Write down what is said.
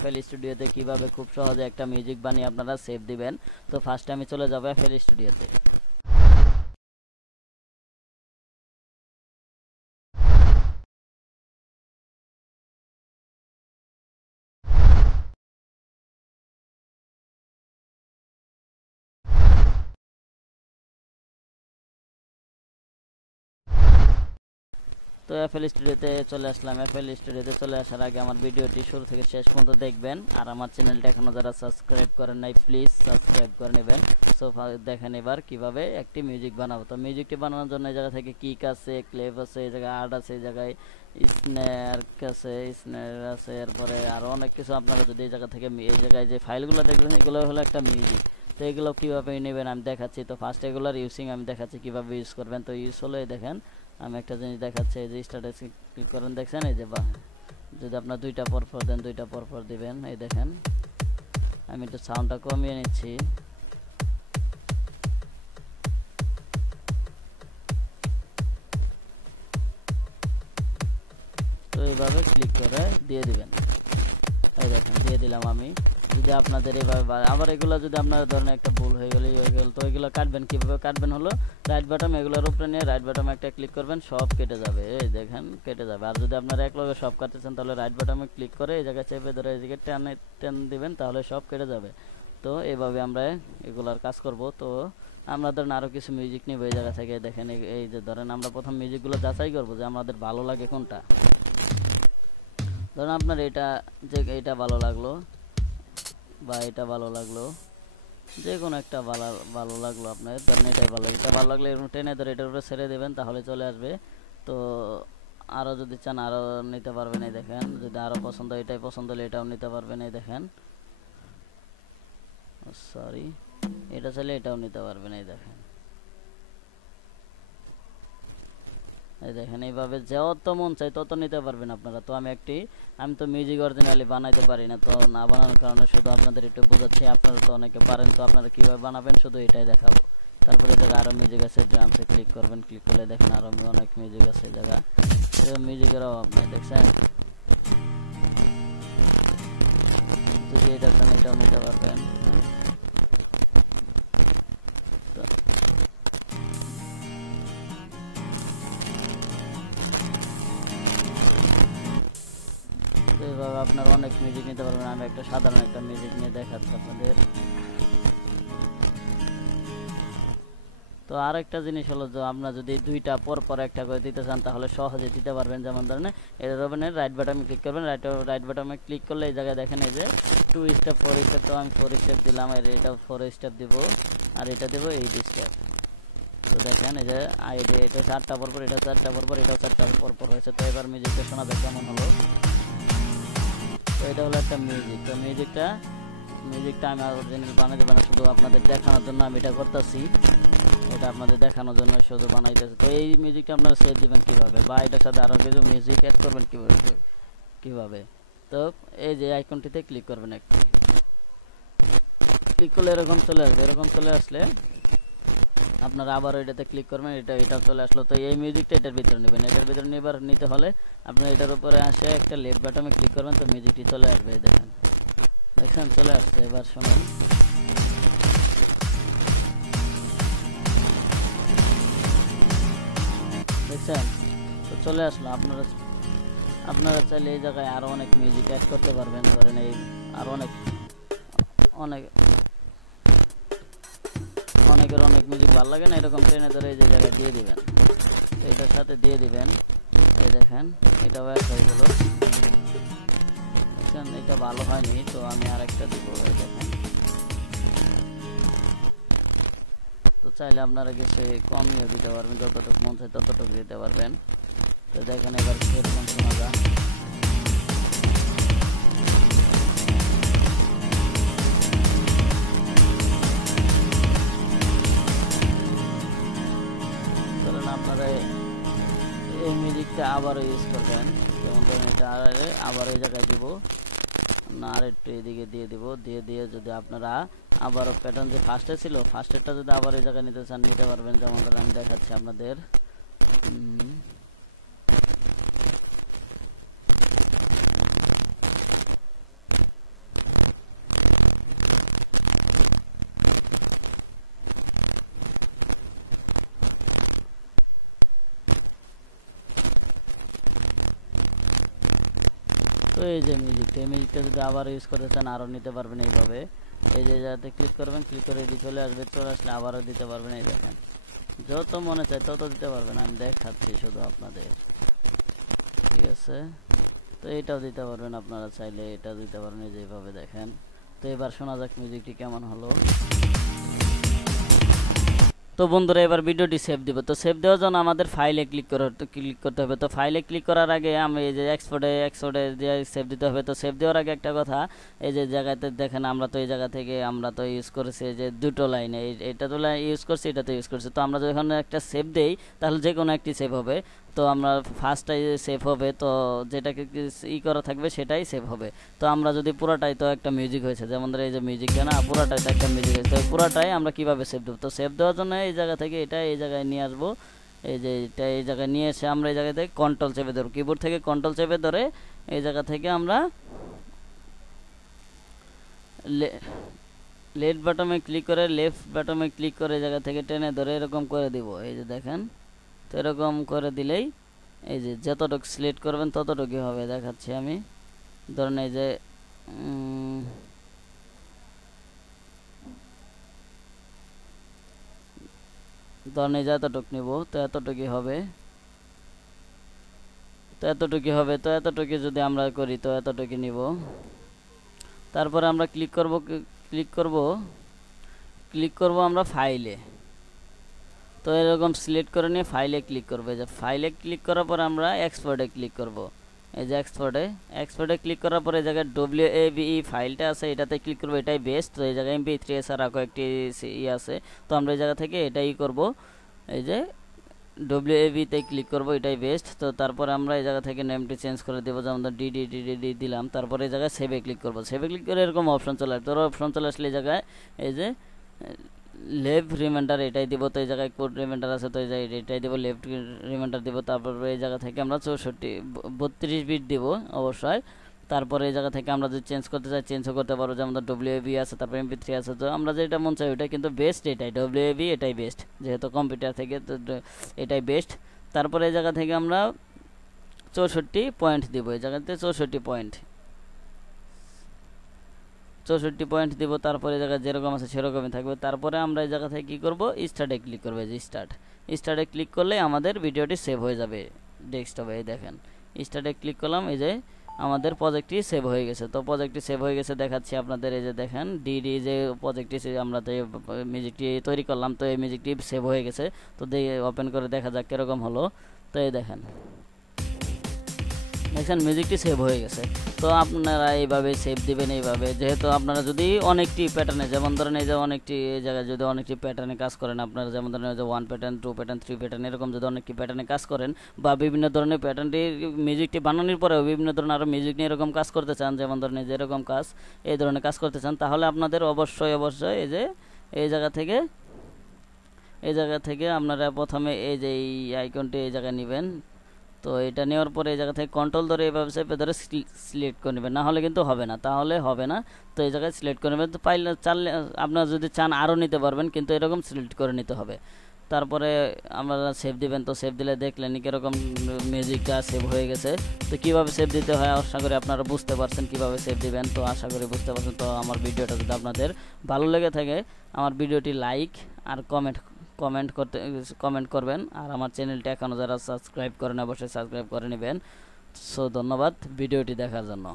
FL স্টুডিওতে কিভাবে খুব সহজে একটা মিউজিক বানিয়ে আপনারা সেভ দিবেন। তো ফার্স্টে আমি চলে যাব FL স্টুডিওতে। তো FL স্টুডিওতে চলে আসলাম। FL স্টুডিওতে চলে আসার আগে আমার ভিডিওটি শুরু থেকে শেষ পর্যন্ত দেখবেন, আর আমার চ্যানেলটা এখনো যারা সাবস্ক্রাইব করেন নাই প্লিজ সাবস্ক্রাইব করে নেবেন। সো দেখেন এবার কিভাবে একটি মিউজিক বানাবো। তো মিউজিকটি বানানোর জন্য এই জায়গা থেকে কিক আছে, ক্লেভ আছে, এই জায়গায় আর্ট আছে, এই জায়গায় স্ন্যার আছে, এরপরে আরো অনেক কিছু। আপনারা যদি এই জায়গা থেকে এই জায়গায় যে ফাইলগুলো দেখবেন এগুলো হলো একটা মিউজিক। তো এগুলো কিভাবে নেবেন আমি দেখাচ্ছি। তো ফার্স্ট এগুলোর ইউজিং আমি দেখাচ্ছি কিভাবে ইউজ করবেন। তো ইউজ হলে দেখেন আমি একটা জিনিস দেখাচ্ছি, এই যে স্টার্টে ক্লিক করেন, দেখছেন এই যে যদি আপনার দুইটা পরপর দেন দুইটা পরপর দিবেন। এই দেখেন আমি একটু সাউন্ডটা কমিয়ে নিচ্ছি। তো এইভাবে ক্লিক করে দিয়ে দিবেন। এই দেখেন দিয়ে দিলাম আমি। যদি আপনাদের এইভাবে আবার এগুলো যদি আপনার ধরেন একটা ভুল হয়ে গেল তো এগুলো কাটবেন। কিভাবে কাটবেন হলো রাইট বাটন এগুলোর উপরে নিয়ে রাইট বাটনে একটা ক্লিক করবেন, সব কেটে যাবে। এই দেখেন কেটে যাবে। আর যদি আপনারা এক লগে সব কাটতেছেন তাহলে রাইট বাটনে ক্লিক করে এই জায়গায় চেপে ধরে এই জায়গায় টেন দিবেন, তাহলে সব কেটে যাবে। তো এইভাবে আমরা এগুলার কাজ করব। তো আমরা ধরেন আরও কিছু মিউজিক নিব এই জায়গা থেকে। দেখেন এই যে ধরেন আমরা প্রথম মিউজিকগুলো যাচাই করবো যে আমাদের ভালো লাগে কোনটা। ধরেন আপনার এইটা ভালো লাগলো বা এটা ভালো লাগলো, যে কোনো একটা ভালো লাগলো আপনার, ধরেন এটাই ভালো। এটা ভালো লাগলে এরকম টেনে ধরে এটার উপরে ছেড়ে দেবেন, তাহলে চলে আসবে। তো আরও যদি চান আরও নিতে পারবেন। এই দেখেন যদি আরও পছন্দ এটাই পছন্দ হলে এটাও নিতে পারবেন। এই দেখেন সরি এটা চাইলে এটাও নিতে পারবেন। এই দেখেন এইভাবে যত মন চাই তত নিতে পারবেন আপনারা। তো আমি তো মিউজিক অরিজিনালি বানাইতে পারি না, তো না বানানোর কারণে শুধু আপনাদের একটু বোঝাচ্ছি। আপনারা তো অনেকে পারেন, তো আপনারা কীভাবে বানাবেন শুধু এটাই দেখাবো। তারপরে জায়গা আরও মিউজিক আছে, ড্রামসে ক্লিক করবেন। ক্লিক করলে দেখেন আরও অনেক মিউজিক আছে জায়গা। মিউজিকের অভাব নেই, দেখছেন। যদি এটা চান এটাও নিতে পারবেন। এইভাবে আপনারা অনেক মিউজিক নিতে পারবেন। আমি একটা সাধারণ একটা মিউজিক নিয়ে দেখাচ্ছি আপনাদের। তো আরেকটা জিনিস হলো যে আপনারা যদি দুইটা পর একটা করে দিতে চান তাহলে সহজে দিতে পারবেন। যেমন ধরেন এর রাইট বাটনে ক্লিক করবেন। রাইট বাটনে ক্লিক করলে এই জায়গায় দেখেন এই যে 2 স্টেপ 4 স্টেপ। তো আমি 4 স্টেপ দিলাম, এটা 4 স্টেপ দিব, আর এটা দেব 8 স্টেপ। তো দেখেন এই যে এটা 4টা পরপর, এটা 4টা পরপর, এটাও 4টা পরপর হয়েছে। তো এবার মিউজিকটা শোনাবে কেমন হলো। তো এটা হলো একটা মিউজিক। তো মিউজিকটা আমি অরিজিনাল বানাইতে পারি না, শুধু আপনাদের দেখানোর জন্য আমি এটা করতেছি। এটা আপনাদের দেখানোর জন্য শুধু বানাইতেছে। তো এই মিউজিকটা আপনারা সেভ দিবেন কিভাবে, বা এটার সাথে আরও কিছু মিউজিক অ্যাড করবেন কিভাবে। তো এই যে আইকনটিতে ক্লিক করবেন, একটু ক্লিক করলে এরকম চলে আসবে। এরকম চলে আসলে আপনারা আবার এটাতে ক্লিক করবেন। এটা চলে আসলো। তো এই মিউজিকটা এটার ভিতরে নেবেন। এটার ভিতরে নিতে হলে আপনার এটার উপরে আসে একটা লেফট বাটনে ক্লিক করবেন, তো মিউজিকটি চলে আসবে। দেখেন চলে আসছে। এবার শুনুন। দেখছেন তো চলে আসলো। আপনারা চাইলে এই জায়গায় আরো অনেক মিউজিক অ্যাড করতে পারবেন। ধরেন এই আরো অনেকের অনেক মিউজিক ভালো লাগে না, এরকম টেনে ধরে এই যে জায়গায় দিয়ে দিবেন। তো এটার সাথে দিয়ে দিবেন। এই দেখেন এটাও অ্যাড হয়ে গেল। দেখছেন এটা ভালো হয়নি, তো আমি আরেকটা দিব। এই দেখেন। তো চাইলে আপনারা কিছু কমিয়ে দিতে পারবেন, যতটুকু মন চায় ততটুকু দিতে পারবেন। তো দেখেন এবার হেডফোন শোনা যায়। ধরেন আপনারা এই মিউজিকটা আবারও ইউজ করবেন। যেমন ধরেন এটা আবার এই জায়গায় দিব না, আর একটু এদিকে দিয়ে দিব। দিয়ে যদি আপনারা আবারও প্যাটার্ন যে ফার্স্টে ছিল, ফার্স্টেরটা যদি আবার এই জায়গায় নিতে চান নিতে পারবেন। যেমন ধরেন আমি দেখাচ্ছি আপনাদের। তো এই যে মিউজিকটা, এই মিউজিকটা যদি আবার ইউজ করতে চান আরও নিতে পারবেন এইভাবে। এই যে যাতে ক্লিক করবেন, ক্লিক করে এটি চলে আসবে, চলে আসলে আবারও দিতে পারবেন। এই দেখেন যত মনে চায় তত দিতে পারবেন, আমি দেখাচ্ছি শুধু আপনাদের, ঠিক আছে। তো এটাও দিতে পারবেন আপনারা চাইলে, এটা দিতে পারবেন এই যে এইভাবে দেখেন। তো এবার শোনা যাক মিউজিকটি কেমন হলো। তো বন্ধুরা এবার ভিডিওটি সেভ দিব। তো সেভ দেওয়ার জন্য আমাদের ফাইলে ক্লিক করতে হবে। তো ফাইলে ক্লিক করার আগে আমি এই যে এক্সপোর্টে দিয়ে সেভ দিতে হবে। তো সেভ দেওয়ার আগে একটা কথা, এই যে জায়গাতে দেখেন আমরা তো এই জায়গা থেকে আমরা তো ইউজ করেছি যে দুটো লাইনে, এটা তো লাইন ইউজ করছি, এটা তো ইউজ করছি। তো আমরা যখন একটা সেভ দেই তাহলে যে কোনো একটি সেভ হবে। তো আমরা ফার্স্টটাই সেভ হবে, তো যেটাকে করা থাকবে সেটাই সেভ হবে। তো আমরা যদি পুরোটাই, তো একটা মিউজিক হয়েছে যেমন ধরো এই যে মিউজিকটা না, পুরোটাই তো একটা মিউজিক হয়েছে। তো পুরোটাই আমরা কিভাবে সেভ দেবো? তো সেভ দেওয়ার জন্য এই জায়গা থেকে এটা এই জায়গায় নিয়ে আসবো। এই যে এটা এই জায়গায় নিয়ে এসে আমরা এই জায়গা থেকে কন্ট্রোল চেপে ধরবো, কিবোর্ড থেকে কন্ট্রোল চেপে ধরে এই জায়গা থেকে আমরা লেফট বাটনে ক্লিক করে এই জায়গা থেকে টেনে ধরে এরকম করে দিব। এই যে দেখেন, তো এরকম করে দিলেই এই যে যতটুকু সিলেক্ট করবেন ততটুকুই হবে। দেখাচ্ছি আমি, ধরেন এই যে ধরেন এই যে এতটুকু নিব, তো এতটুকুই হবে। তো এতটুকু যদি আমরা করি তো এতটুকু নিব। তারপরে আমরা ক্লিক করব আমরা ফাইলে। তো এরকম সিলেক্ট করে নিয়ে ফাইলে ক্লিক করবো। যে ফাইলে ক্লিক করার পর আমরা এক্সপোর্টে ক্লিক করব। এই যে এক্সপোর্টে ক্লিক করার পরে এই জায়গায় WAV ফাইলটা আছে, এটাতে ক্লিক করবো, এটাই বেস্ট। তো এই জায়গায় MP3 এছাড়া কয়েকটি আছে, তো আমরা এই জায়গা থেকে এটাই করব। এই যে WAV তে ক্লিক করব, এটাই বেস্ট। তো তারপরে আমরা এই জায়গা থেকে নেমটি চেঞ্জ করে দেবো, যেমন DD দিলাম। তারপরে এই জায়গায় সেভে ক্লিক করব। সেভে ক্লিক করে এরকম অপশন চলে আসবে। তোর অপশন চলে আসলে এই জায়গায় এই যে লেফট রিমাইন্ডার এটাই দিব। তো এই জায়গায় কোড রিমাইন্ডার আছে, তো এই জায়গায় এটাই দিব, লেফট রিমাইন্ডার দিব। তারপর এই জায়গা থেকে আমরা 32 বিট দিব অবশ্যই। তারপরে এই জায়গা থেকে আমরা যদি চেঞ্জ করতে চাই চেঞ্জও করতে পারবো, যেমন WAV আছে, তারপর MP3 আছে। তো আমরা যেটা মন চাই ওইটাই, কিন্তু বেস্ট এটাই, WAV এটাই বেস্ট, যেহেতু কম্পিউটার থেকে তো এটাই বেস্ট। তারপরে এই জায়গা থেকে আমরা 64 পয়েন্ট দিব, এই জায়গাতে 64 পয়েন্ট দিব। তারপরে এই জায়গায় যেরকম আছে সেরকমই থাকবে। তারপরে আমরা এই জায়গা থেকে কী করবো, স্টার্টে ক্লিক করবো। এই যে স্টার্টে ক্লিক করলে আমাদের ভিডিওটি সেভ হয়ে যাবে ডেস্কটপে। এই দেখেন স্টার্টে ক্লিক করলাম, এই যে আমাদের প্রজেক্টটি সেভ হয়ে গেছে। তো প্রজেক্টটি সেভ হয়ে গেছে দেখাচ্ছি আপনাদের। এই যে দেখেন DD যে প্রজেক্টটি আমরা তো মিউজিকটি তৈরি করলাম, তো এই মিউজিকটি সেভ হয়ে গেছে। তো ওপেন করে দেখা যাক কীরকম হলো। তো এই দেখেন মিউজিকটি সেভ হয়ে গেছে। তো আপনারা এইভাবে সেভ দিবেন, এইভাবে। যেহেতু আপনারা যদি অনেকটি প্যাটার্নে, যেমন ধরেন এই যে অনেকটি এই জায়গায় যদি অনেকটি প্যাটার্নে কাজ করেন আপনারা, যেমন ধরেন যে 1 প্যাটার্ন 2 প্যাটার্ন 3 প্যাটার্ন এরকম যদি অনেকটি প্যাটার্নে কাজ করেন, বা বিভিন্ন ধরনের প্যাটার্নটি মিউজিকটি বানানোর পরেও বিভিন্ন ধরনের আরও মিউজিক নিয়ে এরকম কাজ করতে চান, যেমন ধরেন যে এরকম কাজ, এই ধরনের কাজ করতে চান, তাহলে আপনাদের অবশ্যই এই যে এই জায়গা থেকে আপনারা প্রথমে এই যে এই আইকনটি এই জায়গায় নেবেন। তো এটা নেওয়ার পরে এই জায়গা থেকে কন্ট্রোল ধরে এইভাবে চেপে ধরে সিলেক্ট করে নেবেন, না হলে কিন্তু হবে না, তাহলে হবে না। তো এই জায়গায় সিলেক্ট করে নেবেন। তো চাইলে আপনারা যদি চান আরও নিতে পারবেন, কিন্তু এরকম সিলেক্ট করে নিতে হবে। তারপরে আপনারা সেভ দিবেন। তো সেভ দিলে দেখলেন কীরকম মিউজিকটা সেভ হয়ে গেছে। তো কীভাবে সেভ দিতে হয় আশা করি আপনারা বুঝতে পারছেন কীভাবে সেভ দিবেন। তো আশা করি বুঝতে পারছেন। তো আমার ভিডিওটা যদি আপনাদের ভালো লেগে থাকে আমার ভিডিওটি লাইক আর কমেন্ট করবেন। আর আমার চ্যানেলটি এখনও যারা সাবস্ক্রাইব করেন অবশ্যই সাবস্ক্রাইব করে নেবেন। সো ধন্যবাদ ভিডিওটি দেখার জন্য।